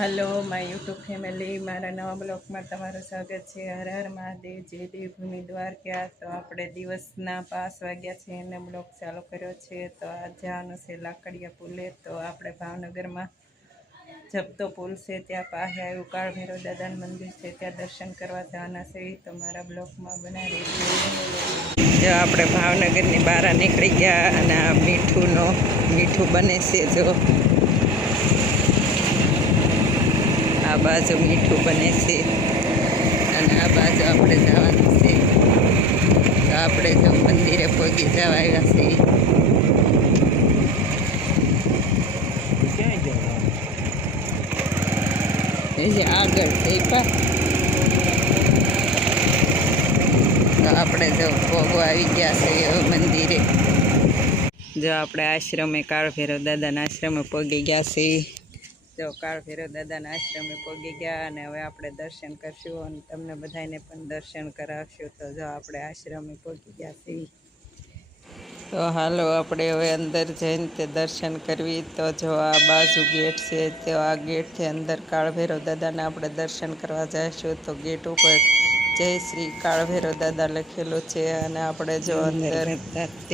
Hello my YouTube family, મારા નવા બ્લોગમાં તમારું સ્વાગત છે. હર હર મહાદેવ, જય દેવભૂમિ દ્વારકા. તો આપણે દિવસના 5 વાગ્યા છે અને બ્લોગ ચાલુ કર્યો છે. તો આ જવાનું છે લાકડિયા પુલે. તો આપણે ભાવનગરમાં જપતો પુલ છે ત્યાં પાસે આવ્યું કાળ ભૈરવ દાદાનું મંદિર છે, ત્યાં દર્શન કરવા જવાના છે. તો મારા બ્લોગમાં બનાવી જો આપણે ભાવનગરની બહાર નીકળી ગયા અને આ મીઠું બને છે. જો આ બાજુ મીઠું બને છે અને આ બાજુ આપણે જવાનું છે. તો આપણે જો મંદિરે પહોંચી જવા આવ્યા છીએ. આગળ થઈ તો આપણે જો ભોગો આવી ગયા છે મંદિરે. જો આપણે આશ્રમે કાળ ભૈરવ દાદાના આશ્રમે પહોંચી ગયા છીએ. જો કાળ ભૈરવ દાદાના આશ્રમે પહોંચી ગયા અને હવે આપણે દર્શન કરશું અને તમને બધાને પણ દર્શન કરાવશું. તો જો આપણે આશ્રમે પહોંચી ગયા છીએ. તો હાલો આપણે હવે અંદર જઈને તે દર્શન કરવી. તો જો આ બાજુ ગેટ છે, તો આ ગેટથી અંદર કાળ ભૈરવ દાદાના આપણે દર્શન કરવા જઈશું. તો ગેટ ઉપર જય શ્રી કાળ ભૈરવ દાદા લખેલું છે અને આપણે જો અંદર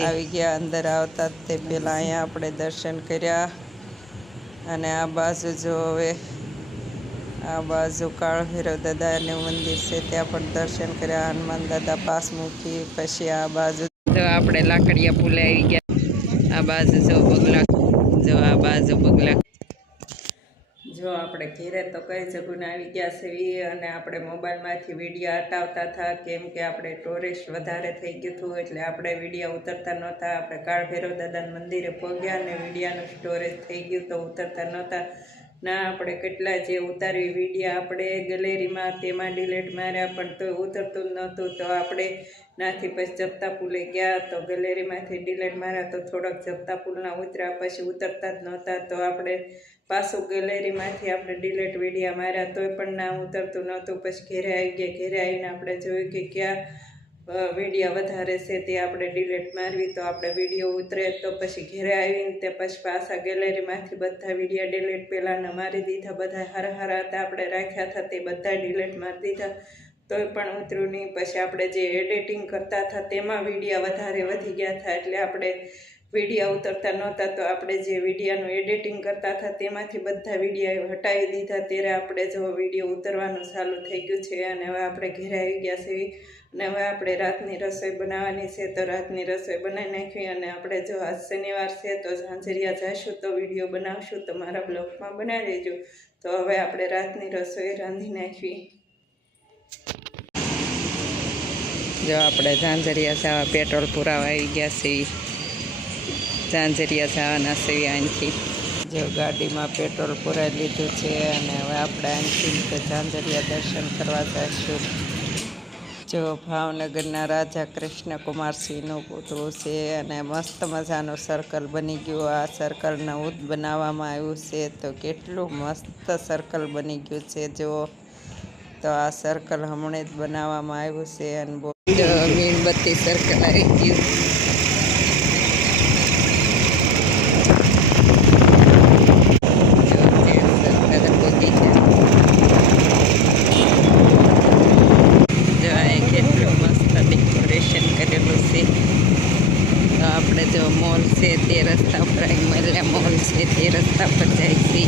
આવી ગયા. અંદર આવતા તે પહેલાં અહીંયા આપણે દર્શન કર્યા અને આ બાજુ જો હવે આ બાજુ કાળ ભૈરવ દાદાનું મંદિર છે, ત્યાં પણ દર્શન કર્યા. હનુમાન દાદા પાસ મૂકી પછી આ બાજુ જો આપણે લાકડિયા પુલે આવી ગયા. આ બાજુ જો આ બાજુ બગલા જો આપણે ઘેરે તો કઈ જગુને આવી ગયા છે અને આપણે મોબાઈલમાંથી વિડીયો હટાવતા હતા, કેમ કે આપણે ટોરેસ્ટ વધારે થઈ ગયું હતું એટલે આપણે વિડીયો ઉતરતા નહોતા. આપણે કાળ ભૈરવ દાદાના મંદિરે પહોંચ્યા અને વિડીયાનું સ્ટોરેજ થઈ ગયું તો ઉતરતા નહોતા ના. આપણે કેટલા જે ઉતારવી વિડીયો આપણે ગેલેરીમાં તેમાં ડિલેટ માર્યા પણ તો ઉતરતું જ નહોતું. તો આપણે નાથી પછી જપતા પુલે ગયા તો ગેલેરીમાંથી ડિલેટ માર્યા તો થોડોક જપતા પુલના ઉતર્યા, પછી ઉતરતા જ નહોતા. તો આપણે પાછું ગેલેરીમાંથી આપણે ડિલેટ વિડીયા માર્યા તોય પણ ના ઉતરતું નહોતું. પછી ઘેરે આવી ગયા. ઘેરે આવીને આપણે જોયું કે ક્યાં વિડીયો વધારે છે તે આપણે ડિલેટ મારવી તો આપણે વિડીયો ઉતરે. તો પછી ઘેરે આવીને તે પછી પાછા ગેલેરીમાંથી બધા વિડીયો ડિલેટ પહેલાંના મારી દીધા. બધા હારા હતા આપણે રાખ્યા હતા તે બધા ડિલેટ મારી દીધા તોય પણ ઉતર્યું નહીં. પછી આપણે જે એડિટિંગ કરતા હતા તેમાં વિડીયો વધારે વધી ગયા હતા એટલે આપણે વિડીયો ઉતરતા નહોતા. તો આપણે જે વિડીયોનું એડિટિંગ કરતા હતા તેમાંથી બધા વિડીયો હટાવી દીધા. ત્યારે આપણે જો વિડીયો ઉતરવાનું ચાલુ થઈ ગયું છે અને હવે આપણે ઘેરે આવી ગયા છીએ અને હવે આપણે રાતની રસોઈ બનાવવાની છે. તો રાતની રસોઈ બનાવી નાખવી અને આપણે જો આજ શનિવાર છે તો ઝાંઝરિયા જઈશું તો વિડીયો બનાવશું. તો મારા બ્લોગમાં બનાવી દેજો. તો હવે આપણે રાતની રસોઈ રાંધી નાખવી. જો આપણે ઝાંઝરિયા જવા પેટ્રોલ પુરાવા આવી ગયા છીએ. ઝાંઝરિયા જવાના છીએ અહીંથી. જો ગાડીમાં પેટ્રોલ પુરાવી લીધું છે અને હવે આપણે અહીંથી ઝાંઝરિયા દર્શન કરવા જઈશું. જો ભાવનગરના રાજા કૃષ્ણકુમારસિંહનું પૂતળું છે અને મસ્ત મજાનું સર્કલ બની ગયું. આ સર્કલ નવું જ બનાવવામાં આવ્યું છે તો કેટલું મસ્ત સર્કલ બની ગયું છે. જો તો આ સર્કલ હમણાં જ બનાવવામાં આવ્યું છે અને મીણબત્તી સર્કલ આવી ગયું. આપણે જો મોલ છે તે રસ્તા પર મલ્યા મોલ છે તે રસ્તા પર જાય છે.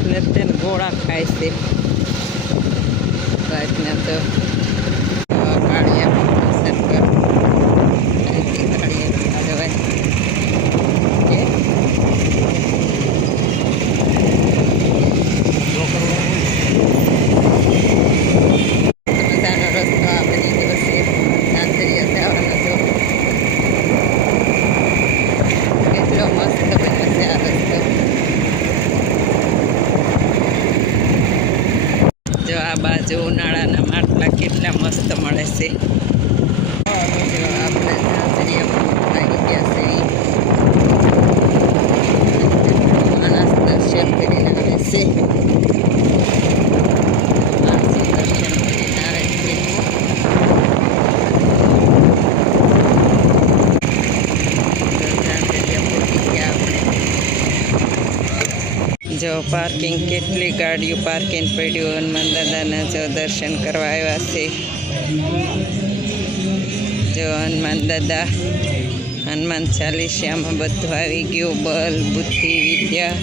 એટલે તેને ગોળા ખાય છે રાતના. તો કાળિયા સર્કલ કાળિયા જવાય મજાનો રસ્તો આ બની ગયો છે ઝાંઝરિયા જવાનો. જો કેટલો મસ્ત બન્યો છે આ રસ્તો. આ બાજુ ઉનાળાના માટલા કેટલા મસ્ત મળે છે. આપણે આવી ગયા છે. માણસ દર્શન કરીને આવે છે. જો પાર્કિંગ કેટલી ગાડીઓ પાર્કિંગ પડ્યું. હનુમાન દાદાના જો દર્શન કરવા આવ્યા છે. જો હનુમાન દાદા, હનુમાન ચાલીસામાં બધું આવી ગયું. બલ, બુદ્ધિ, વિદ્યા.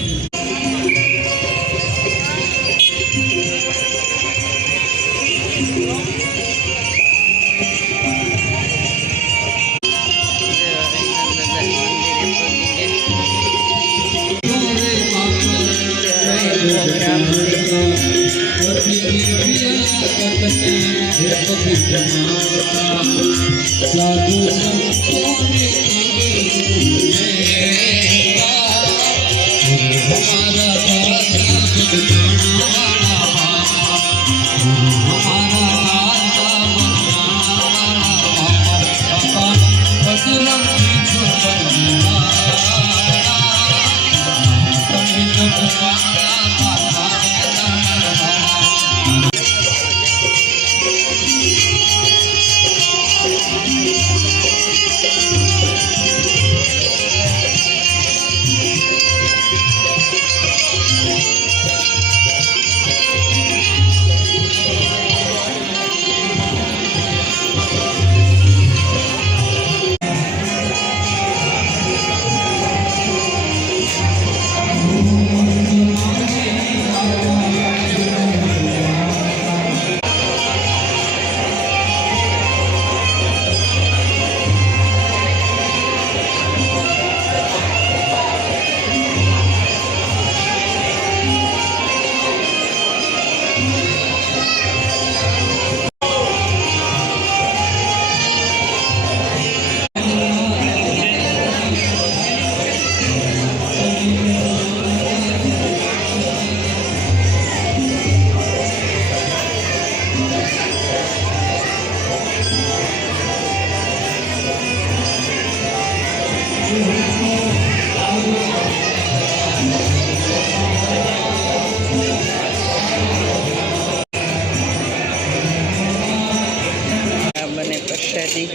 પ્રસાદી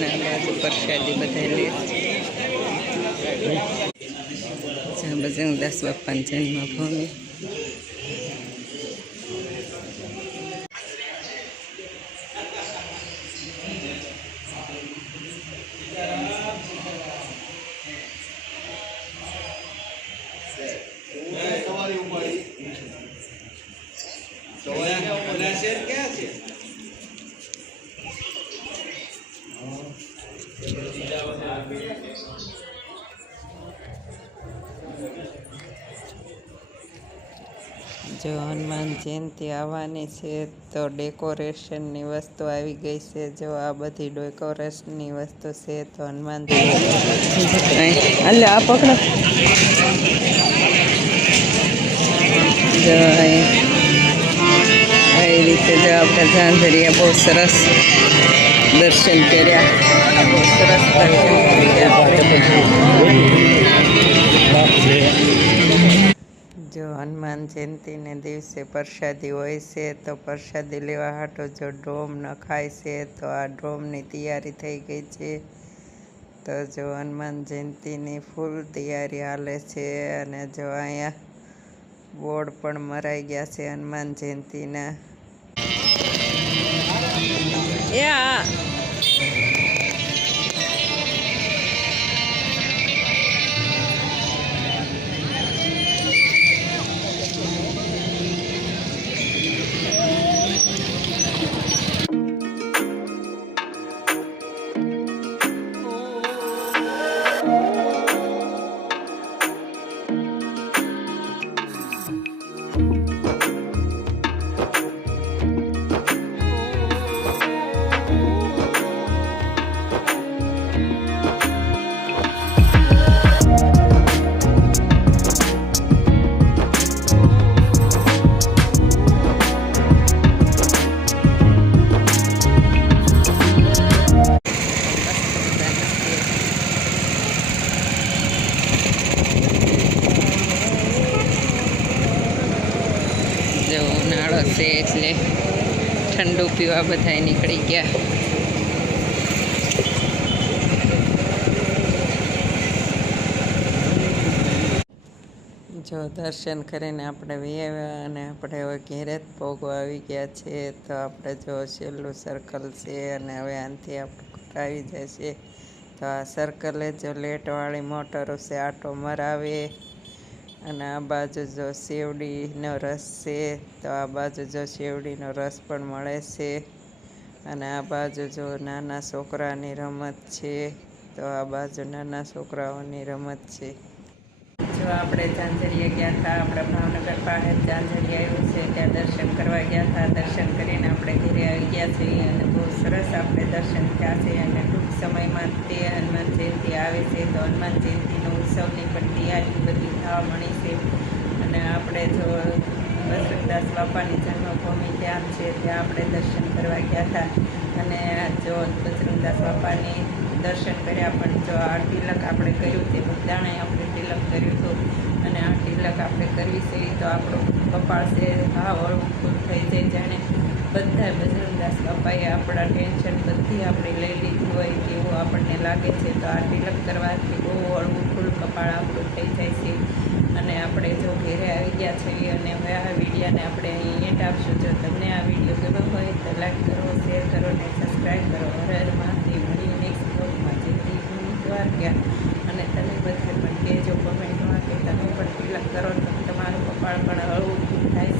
ના બાજુ પ્રસાદી બધા લે છે. બજરંગદાસ બાપાની જન્મભૂમિ. જો હનુમાન જયંતિ આવવાની છે તો ડેકોરેશનની વસ્તુ આવી ગઈ છે. જો આ બધી ડેકોરેશનની વસ્તુ છે તો હનુમાન આ પકડો. જો આવી રીતે જો આપણે ઝાંઝરિયા બહુ સરસ દર્શન કર્યા. બહુ સરસ દર્શન કર્યા. જો હનુમાન જયંતિને દિવસે પ્રસાદી હોય છે તો પ્રસાદી લેવા હાટો જો ડ્રોમ નખાય છે તો આ ડ્રોમની તૈયારી થઈ ગઈ છે. તો જો હનુમાન જયંતિની ફૂલ તૈયારી હાલે છે. અને જો અહીંયા બોર્ડ પણ મરાઈ ગયા છે હનુમાન જયંતિના. ઉનાળો છે એટલે ઠંડુ પીવા બધાય નીકળી ગયા. જો દર્શન કરીને આપણે આવ્યા અને આપણે હવે ઘેરે જ ભોગવા આવી ગયા છે. તો આપણે જો છેલ્લું સર્કલ છે અને હવે આનાથી આપણે ઘર આવી જશે. તો આ સર્કલે જો લેટવાળી મોટરો છે આટો મરાવે અને આ બાજુ જો શેવડીનો રસ છે. તો આ બાજુ જો શેવડીનો રસ પણ મળે છે અને આ બાજુ જો નાના છોકરાની રમત છે. તો આ બાજુ નાના છોકરાઓની રમત છે. જો આપણે ઝાંઝરિયા ગયા હતા, આપણા ભાવનગર પાસે ઝાંઝરિયા આવ્યું છે, ત્યાં દર્શન કરવા ગયા હતા. દર્શન કરીને આપણે ઘરે આવી ગયા છીએ અને બહુ સરસ આપણે દર્શન થયા છે. અને ટૂંક સમયમાં તે હનુમાન જયંતિ આવે છે, તો હનુમાન જયંતિનો ઉત્સવની પણ તૈયારી બધી થવા મળી છે. અને આપણે જો બજરંગદાસ બાપાની જન્મભૂમિ ત્યાં છે, ત્યાં આપણે દર્શન કરવા ગયા હતા. અને જો બજરંગદાસ બાપાની દર્શન કર્યા પણ જો આ તિલક આપણે કર્યું તે બધાને આપણે તિલક કર્યું હતું. અને આ તિલક આપણે કરવી છે તો આપણું કપાળ છે ભાવ હળવું ફૂલ થઈ જાય. જાણે બધા બજરંગદાસ બાપાએ આપણા ટેન્શન બધી આપણે લઈ લીધી હોય તેવું આપણને લાગે છે. તો આ તિલક કરવાથી બહુ હળવું ફૂલ કપાળ આપણું થઈ જાય છે. અને આપણે જો ઘેરે આવી ગયા છીએ અને હવે આ વિડીયોને આપણે અહીં એન્ડ આપશું. જો તમને આ વિડીયો ગમ્યો હોય તો લાઈક કરો, શેર કરો અને સબસ્ક્રાઈબ કરો. હર હર મહાદેવ. મળીએ નેક્સ્ટ બ્લોગમાં. જય દ્વારકા. અને તમે બધા પણ કહેજો કમેન્ટમાં કે તમે પણ તિલક કરો તો તમારું કપાળ પણ હળવું થાય.